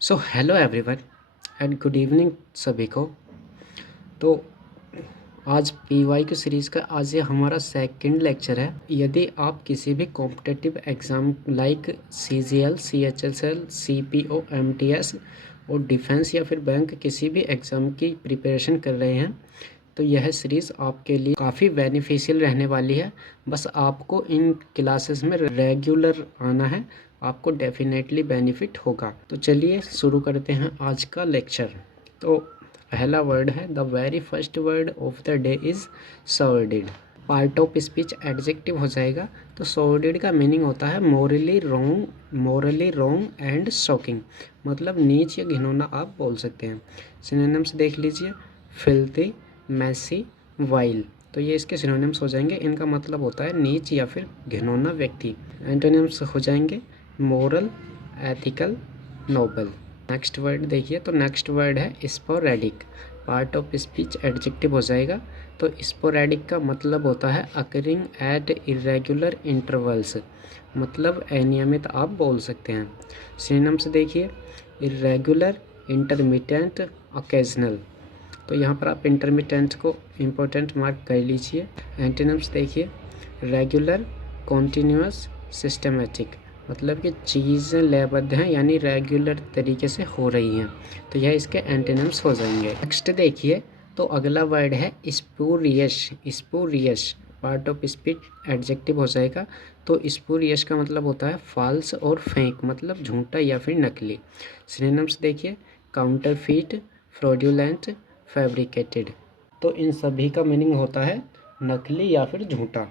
So hello everyone and good evening सभी को। तो आज पीवाई की सीरीज़ का आज ये हमारा सेकंड लेक्चर है। यदि आप किसी भी competitive exam like CGL, CHSL, CPO, MTS और डिफेंस या फिर बैंक किसी भी एग्ज़ाम की प्रिपरेशन कर रहे हैं तो यह सीरीज़ आपके लिए काफ़ी बेनिफिशियल रहने वाली है। बस आपको इन क्लासेस में रेगुलर आना है, आपको डेफिनेटली बेनिफिट होगा। तो चलिए शुरू करते हैं आज का लेक्चर। तो पहला वर्ड है, the very first word of the day is sordid. Part of speech adjective हो जाएगा। तो सॉर्डिड का मीनिंग होता है मोरली रॉन्ग एंड शॉकिंग, मतलब नीच या घिनौना आप बोल सकते हैं। सिनोनिम्स देख लीजिए, फिल्थी, मैसी, वाइल। तो ये इसके सिनोनिम्स हो जाएंगे। इनका मतलब होता है नीच या फिर घिनौना व्यक्ति। एंटोनिम्स हो जाएंगे moral, ethical, noble. Next word देखिए, तो नेक्स्ट वर्ड है sporadic. Part of speech adjective हो जाएगा। तो स्पोरेडिक का मतलब होता है अकरिंग एट इरेगुलर इंटरवल्स, मतलब अनियमित आप बोल सकते हैं। सिनोनिम्स देखिए, इरेगुलर, इंटरमिटेंट, ओकेजनल। तो यहाँ पर आप इंटरमिटेंट को इम्पोर्टेंट मार्क कर लीजिए। एंटोनिम्स देखिए, रेगुलर, कॉन्टीन्यूअस, सिस्टमेटिक, मतलब कि चीज़ें लयबद्ध हैं यानी रेगुलर तरीके से हो रही हैं। तो यह इसके एंटोनिम्स हो जाएंगे। नेक्स्ट देखिए, तो अगला वर्ड है spurious. Spurious part of speech adjective हो जाएगा। तो स्पूरियस का मतलब होता है फॉल्स और फेक, मतलब झूठा या फिर नकली। सिनोनिम्स देखिए, काउंटरफीट, फ्रॉडुलेंट, फैब्रिकेटेड। तो इन सभी का मीनिंग होता है नकली या फिर झूठा।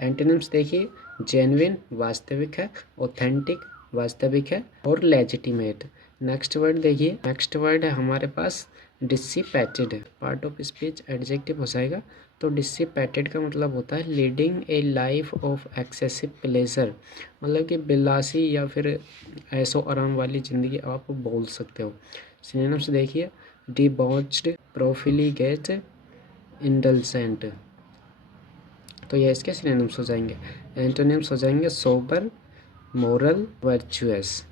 एंटोनिम्स देखिए, जेन्युइन वास्तविक है, ऑथेंटिक वास्तविक है, और लेजिटिमेट। नेक्स्ट वर्ड देखिए, नेक्स्ट वर्ड है हमारे पास dissipated. Part of speech adjective हो जाएगा। तो डिसिपेटेड का मतलब होता है leading a life of excessive pleasure, मतलब कि बिलासी या फिर ऐशो आराम वाली ज़िंदगी आप बोल सकते हो। सिनोनिम्स देखिए, डिबॉच्ड, प्रोफिलिगेट, इंडल्जेंट। तो ये इसके सिनोनिम्स हो जाएंगे। एंटोनिम्स हो जाएंगे सोबर, मोरल, वर्चुअस,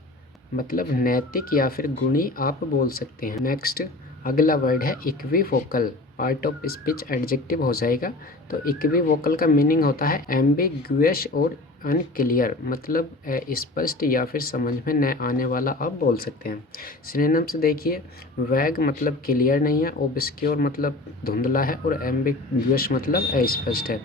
मतलब नैतिक या फिर गुणी आप बोल सकते हैं। नेक्स्ट अगला वर्ड है equivocal. Part of speech adjective हो जाएगा। तो इक्विवोकल का मीनिंग होता है एम्बिगुअस और अनक्लियर, मतलब स्पष्ट या फिर समझ में न आने वाला आप बोल सकते हैं। सिनोनिम्स देखिए, वैग मतलब क्लियर नहीं है, ओब्सक्योर मतलब धुंधला है, और एम्बिगुअस मतलब अस्पष्ट है।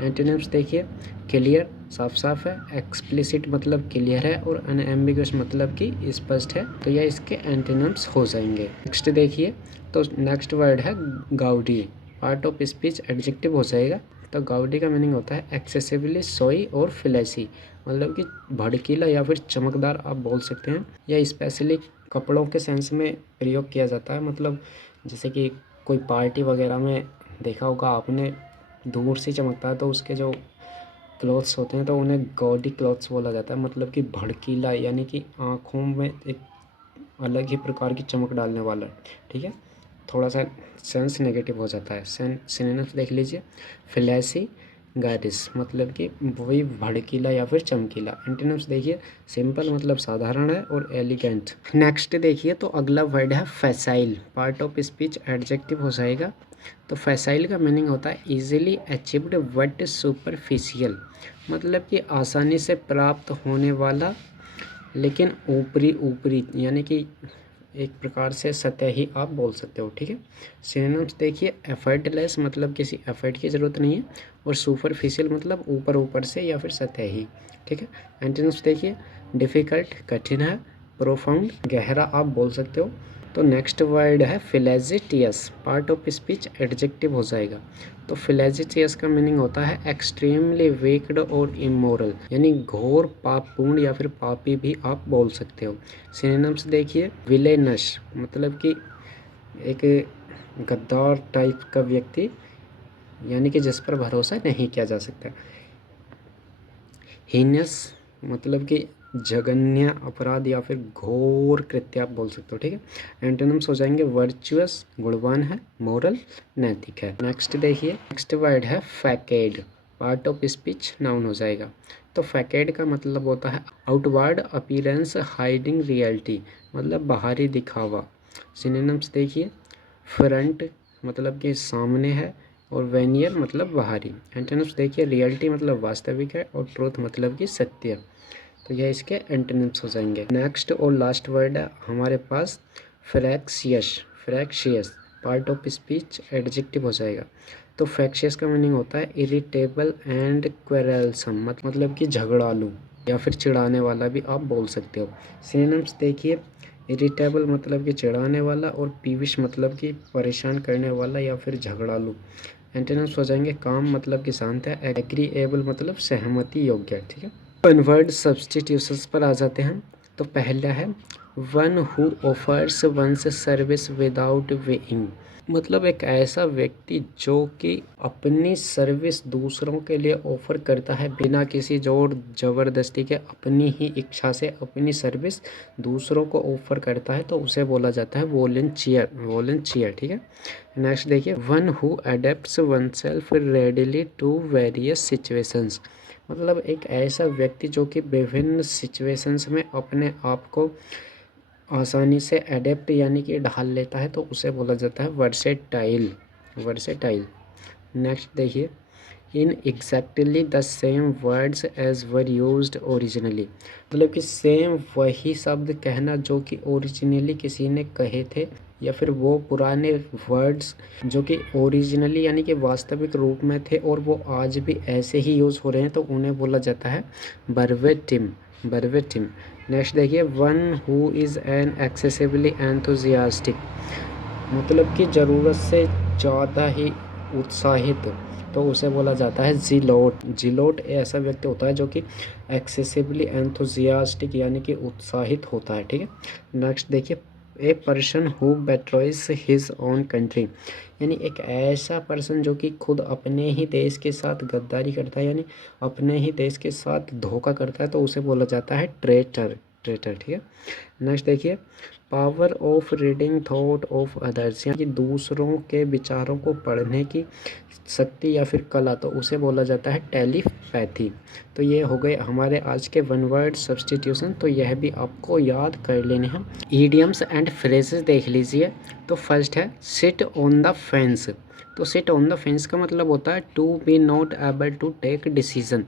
एंटोनिम्स देखिए, क्लियर साफ साफ है, एक्सप्लिसिट मतलब क्लियर है, और अनएम्बिगुअस मतलब कि स्पष्ट है। तो यह इसके एंटोनिम्स हो जाएंगे। नेक्स्ट देखिए, तो नेक्स्ट वर्ड है Goudie. Part of speech adjective हो जाएगा। तो गाउडी का मीनिंग होता है एक्सेसिवली सोई और फ्लैशी, मतलब कि भड़कीला या फिर चमकदार आप बोल सकते हैं। यह स्पेशली कपड़ों के सेंस में प्रयोग किया जाता है, मतलब जैसे कि कोई पार्टी वगैरह में देखा होगा आपने, दूर से चमकता है तो उसके जो क्लॉथ्स होते हैं तो उन्हें गॉडी क्लॉथ्स बोला जाता है, मतलब कि भड़कीला यानी कि आँखों में एक अलग ही प्रकार की चमक डालने वाला। ठीक है, थोड़ा सा सेंस नेगेटिव हो जाता है। सिनोनिम्स देख लीजिए, फ्लैशी, गारिस, मतलब कि वही भड़कीला या फिर चमकीला। एंटोनिम्स देखिए, सिंपल मतलब साधारण है, और एलिगेंट। नेक्स्ट देखिए, तो अगला वर्ड है फैसाइल। पार्ट ऑफ स्पीच एडजेक्टिव हो जाएगा। तो फैसाइल का मीनिंग होता है इजीली अचीव्ड बट सुपरफिशियल, मतलब कि आसानी से प्राप्त होने वाला लेकिन ऊपरी ऊपरी, यानी कि एक प्रकार से सतही आप बोल सकते हो। ठीक है, सिनोनिम्स देखिए, एफर्टलेस मतलब किसी एफर्ट की ज़रूरत नहीं है, और सुपरफिशियल मतलब ऊपर ऊपर से या फिर सतही। ठीक है, एंटोनिम्स देखिए, डिफ़िकल्ट कठिन है, प्रोफाउंड गहरा आप बोल सकते हो। तो नेक्स्ट वर्ड है फिलेजिटियस। पार्ट ऑफ स्पीच एडजेक्टिव हो जाएगा। तो फिलेजिटियस का मीनिंग होता है एक्सट्रीमली विक्ड और इमोरल, यानी घोर पापपूर्ण या फिर पापी भी आप बोल सकते हो। सिनोनिम्स देखिए, विलेनस मतलब कि एक गद्दार टाइप का व्यक्ति, यानी कि जिस पर भरोसा नहीं किया जा सकता। हीनस मतलब कि जघन्य अपराध या फिर घोर कृत्य आप बोल सकते हो। ठीक है, एंटोनिम्स हो जाएंगे वर्चुअस गुणवान है, मोरल नैतिक है। नेक्स्ट देखिए, नेक्स्ट वर्ड है फैकेड। पार्ट ऑफ स्पीच नाउन हो जाएगा। तो फैकेड का मतलब होता है आउटवर्ड अपीयरेंस हाइडिंग रियलिटी, मतलब बाहरी दिखावा। सिनोनिम्स देखिए, फ्रंट मतलब कि सामने है, और वेनियर मतलब बाहरी। एंटोनिम्स देखिए, रियलिटी मतलब वास्तविक है, और ट्रूथ मतलब कि सत्य। तो यह इसके एंटोनिम्स हो जाएंगे। नेक्स्ट और लास्ट वर्ड है हमारे पास fractious. Fractious part of speech adjective हो जाएगा। तो फ्रैक्शियस का मीनिंग होता है इरिटेबल एंड क्वेरलसम, मतलब कि झगड़ालू या फिर चिढ़ाने वाला भी आप बोल सकते हो। सिनोनिम्स देखिए, इरिटेबल मतलब कि चिढ़ाने वाला, और पीविश मतलब कि परेशान करने वाला या फिर झगड़ालू। एंटोनिम्स हो जाएंगे काम मतलब कि शांत है, एग्रीएबल मतलब सहमति योग्य है। ठीक है, वन वर्ड सब्सटीट्यूशंस पर आ जाते हैं। तो पहला है one who offers one's service without weighing, मतलब एक ऐसा व्यक्ति जो कि अपनी सर्विस दूसरों के लिए ऑफर करता है बिना किसी जोर जबरदस्ती के, अपनी ही इच्छा से अपनी सर्विस दूसरों को ऑफर करता है, तो उसे बोला जाता है वॉलंटियर। वॉलंटियर, ठीक है। नेक्स्ट देखिए, one who adapts oneself readily to various situations, मतलब एक ऐसा व्यक्ति जो कि विभिन्न सिचुएशंस में अपने आप को आसानी से अडेप्ट यानी कि ढाल लेता है, तो उसे बोला जाता है वर्सेटाइल। वर्सेटाइल। नेक्स्ट देखिए, in exactly the same words as were used originally, मतलब कि सेम वही शब्द कहना जो कि ओरिजिनली किसी ने कहे थे, या फिर वो पुराने वर्ड्स जो कि ओरिजिनली यानी कि वास्तविक रूप में थे और वो आज भी ऐसे ही यूज़ हो रहे हैं, तो उन्हें बोला जाता है वर्बेटिम। वर्बेटिम। नेक्स्ट देखिए, one who is an excessively enthusiastic, मतलब कि ज़रूरत से ज़्यादा ही उत्साहित, तो उसे बोला जाता है जिलोट। जिलोट ऐसा व्यक्ति होता है जो कि एक्सेसिवली एंथुजियास्टिक यानी कि उत्साहित होता है। ठीक है। नेक्स्ट देखिए, a person who betrays his own country, यानी एक ऐसा पर्सन जो कि खुद अपने ही देश के साथ गद्दारी करता है, यानी अपने ही देश के साथ धोखा करता है, तो उसे बोला जाता है ट्रेटर। ट्रेटर, ठीक है। नेक्स्ट देखिए, power of reading thought of others, यानी कि दूसरों के विचारों को पढ़ने की शक्ति या फिर कला, तो उसे बोला जाता है टेलीपैथी। तो ये हो गए हमारे आज के वन वर्ड सब्सटीट्यूशन, तो यह भी आपको याद कर लेने हैं। ईडियम्स एंड फ्रेजेस देख लीजिए। तो फर्स्ट है सिट ऑन द फेंस। तो सिट ऑन द फेंस का मतलब होता है to be not able to take decision,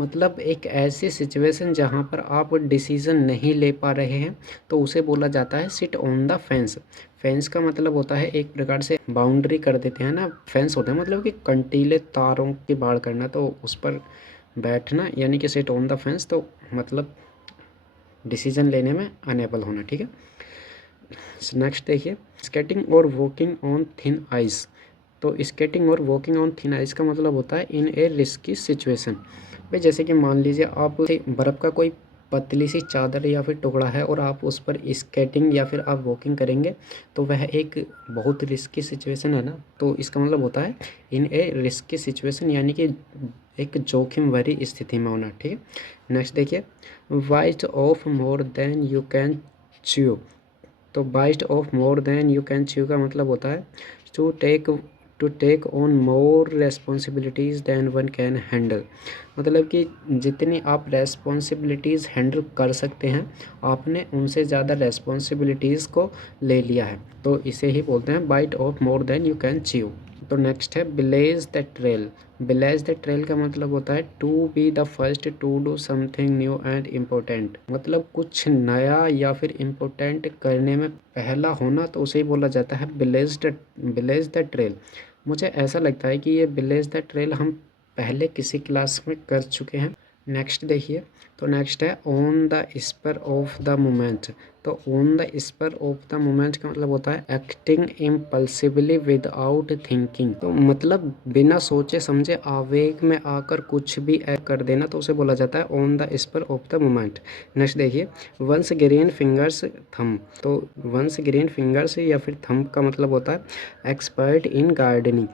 मतलब एक ऐसी सिचुएशन जहाँ पर आप डिसीज़न नहीं ले पा रहे हैं, तो उसे बोला जाता है sit on the fence. Fence का मतलब होता है एक प्रकार से बाउंड्री कर देते हैं ना, फेंस होता है मतलब कि कंटीले तारों की बाड़ करना, तो उस पर बैठना यानी कि सिट ऑन द फेंस, तो मतलब डिसीजन लेने में अनेबल होना। ठीक है। नेक्स्ट देखिए, स्केटिंग और वॉकिंग ऑन थिन आइस। तो स्केटिंग और वॉकिंग ऑन थिन आइस का मतलब होता है इन ए रिस्की सिचुएशन। भाई जैसे कि मान लीजिए आप बर्फ़ का कोई पतली सी चादर या फिर टुकड़ा है और आप उस पर स्केटिंग या फिर आप वॉकिंग करेंगे, तो वह एक बहुत रिस्की सिचुएशन है ना, तो इसका मतलब होता है इन ए रिस्की सिचुएशन, यानी कि एक जोखिम भरी स्थिति में होना। ठीक है। नेक्स्ट देखिए, bite off more than you can chew. तो bite off more than you can chew का मतलब होता है to take on more responsibilities than one can handle, मतलब कि जितनी आप रेस्पॉन्सिबिलिटीज़ हैंडल कर सकते हैं, आपने उनसे ज़्यादा रेस्पॉन्सिबिलिटीज़ को ले लिया है, तो इसे ही बोलते हैं bite off more than you can chew. तो नेक्स्ट है blaze the trail. Blaze the trail का मतलब होता है to be the first to do something new and important, मतलब कुछ नया या फिर इम्पोर्टेंट करने में पहला होना, तो उसे ही बोला जाता है ब्लेज द ट्रेल। मुझे ऐसा लगता है कि ये ब्लेज द ट्रेल हम पहले किसी क्लास में कर चुके हैं। नेक्स्ट देखिए, तो नेक्स्ट है on the spur of the moment. तो on the spur of the moment का मतलब होता है एक्टिंग इम्पल्सिवली विदाउट थिंकिंग, तो मतलब बिना सोचे समझे आवेग में आकर कुछ भी कर देना, तो उसे बोला जाता है on the spur of the moment. Next देखिए, वंस ग्रीन फिंगर्स थम। तो वंस ग्रीन फिंगर्स या फिर थम का मतलब होता है एक्सपर्ट इन गार्डनिंग,